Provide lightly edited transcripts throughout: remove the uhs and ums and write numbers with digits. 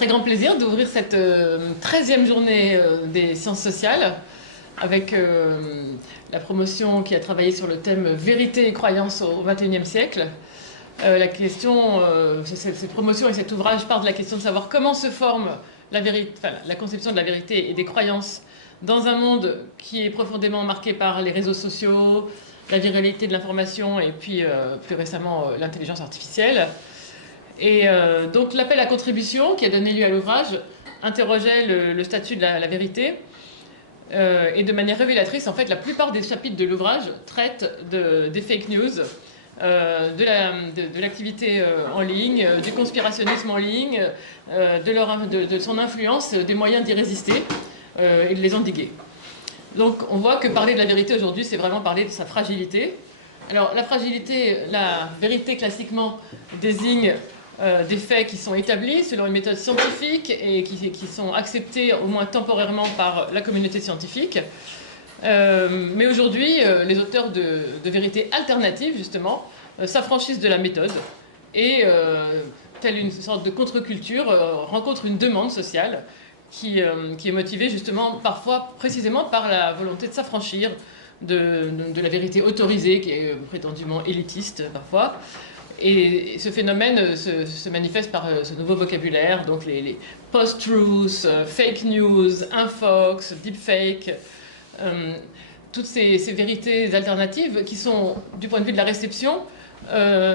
très grand plaisir d'ouvrir cette 13e journée des sciences sociales avec la promotion qui a travaillé sur le thème Vérité et croyance au XXIe siècle. La question, cette promotion et cet ouvrage partent de la question de savoir comment se forme la conception de la vérité et des croyances dans un monde qui est profondément marqué par les réseaux sociaux, la viralité de l'information et puis plus récemment l'intelligence artificielle. Et donc l'appel à contribution qui a donné lieu à l'ouvrage interrogeait le statut de la vérité. Et de manière révélatrice, en fait, la plupart des chapitres de l'ouvrage traitent des fake news, de l'activité en ligne, du conspirationnisme en ligne, de son influence, des moyens d'y résister et de les endiguer. Donc on voit que parler de la vérité aujourd'hui, c'est vraiment parler de sa fragilité. Alors la fragilité, la vérité classiquement désigne des faits qui sont établis selon une méthode scientifique et qui sont acceptés au moins temporairement par la communauté scientifique. Mais aujourd'hui, les auteurs de vérités alternatives, justement, s'affranchissent de la méthode et, telle une sorte de contre-culture, rencontrent une demande sociale qui est motivée justement parfois précisément par la volonté de s'affranchir de la vérité autorisée qui est prétendument élitiste parfois. Et ce phénomène se manifeste par ce nouveau vocabulaire, donc les post-truths, fake news, infox, deepfake, toutes ces vérités alternatives qui sont, du point de vue de la réception,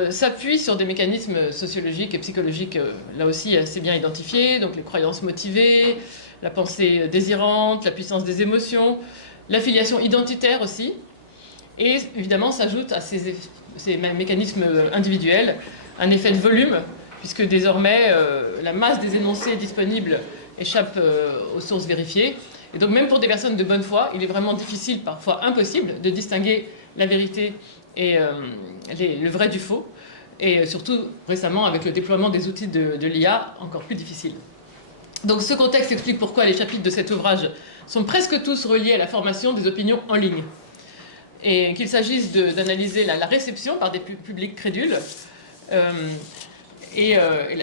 s'appuient sur des mécanismes sociologiques et psychologiques, là aussi assez bien identifiés, donc les croyances motivées, la pensée désirante, la puissance des émotions, l'affiliation identitaire aussi, et évidemment s'ajoute à ces mécanismes individuels un effet de volume, puisque désormais la masse des énoncés disponibles échappe aux sources vérifiées. Et donc même pour des personnes de bonne foi, il est vraiment difficile, parfois impossible, de distinguer la vérité et le vrai du faux. Et surtout récemment avec le déploiement des outils de l'IA, encore plus difficile. Donc ce contexte explique pourquoi les chapitres de cet ouvrage sont presque tous reliés à la formation des opinions en ligne. Et qu'il s'agisse d'analyser la réception par des publics crédules, et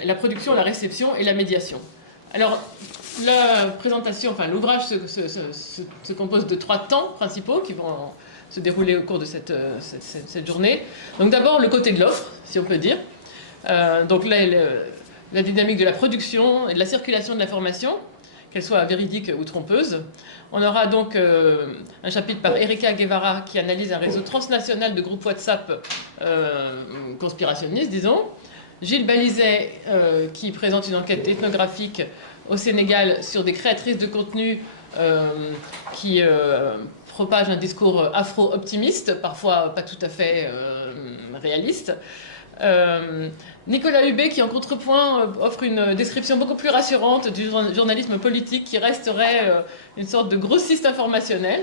la production, la réception et la médiation. Alors, la présentation, enfin l'ouvrage se compose de 3 temps principaux qui vont se dérouler au cours de cette journée. Donc d'abord le côté de l'offre, si on peut dire. Donc là, la dynamique de la production et de la circulation de l'information, qu'elle soit véridique ou trompeuse. On aura donc un chapitre par Erika Guevara qui analyse un réseau transnational de groupes WhatsApp conspirationnistes, disons. Gilles Balizet qui présente une enquête ethnographique au Sénégal sur des créatrices de contenu qui propagent un discours afro-optimiste, parfois pas tout à fait réaliste. Nicolas Hubé qui en contrepoint offre une description beaucoup plus rassurante du journalisme politique qui resterait une sorte de grossiste informationnel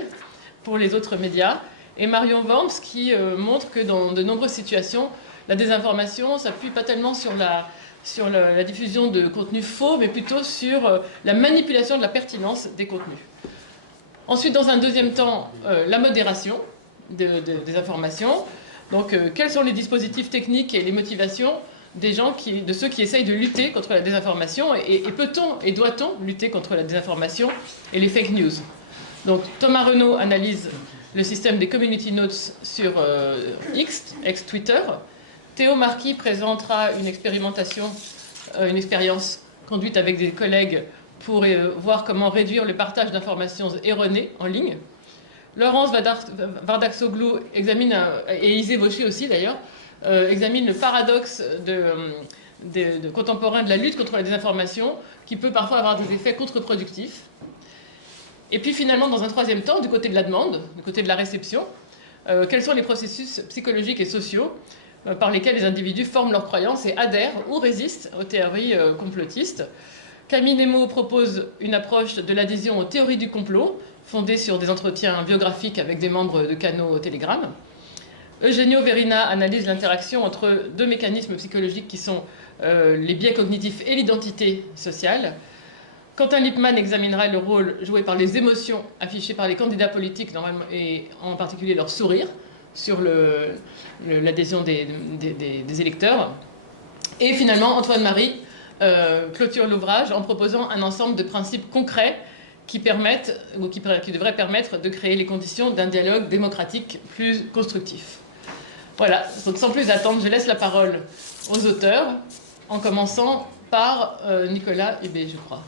pour les autres médias, et Marion Worms qui montre que dans de nombreuses situations la désinformation s'appuie pas tellement sur la diffusion de contenus faux mais plutôt sur la manipulation de la pertinence des contenus. Ensuite, dans un deuxième temps, la modération des informations. Donc, quels sont les dispositifs techniques et les motivations de ceux qui essayent de lutter contre la désinformation, et peut-on et doit-on lutter contre la désinformation et les fake news? Donc, Thomas Renaud analyse le système des community notes sur ex-Twitter. Théo Marquis présentera une expérience conduite avec des collègues pour voir comment réduire le partage d'informations erronées en ligne. Laurence Vardaxoglou examine, et Isée Vaucher aussi d'ailleurs, examine le paradoxe contemporain de la lutte contre la désinformation, qui peut parfois avoir des effets contre-productifs. Et puis finalement, dans un troisième temps, du côté de la demande, du côté de la réception, quels sont les processus psychologiques et sociaux par lesquels les individus forment leurs croyances et adhèrent ou résistent aux théories complotistes. Camille Nemo propose une approche de l'adhésion aux théories du complot, fondée sur des entretiens biographiques avec des membres de canaux Telegram. Eugenio Verina analyse l'interaction entre 2 mécanismes psychologiques qui sont les biais cognitifs et l'identité sociale. Quentin Lippmann examinera le rôle joué par les émotions affichées par les candidats politiques, et en particulier leur sourire, sur l'adhésion des électeurs. Et finalement, Antoine Marie clôture l'ouvrage en proposant un ensemble de principes concrets qui permettent, ou qui devraient permettre de créer les conditions d'un dialogue démocratique plus constructif. Voilà, donc sans plus attendre, je laisse la parole aux auteurs, en commençant par Nicolas Hébé, je crois.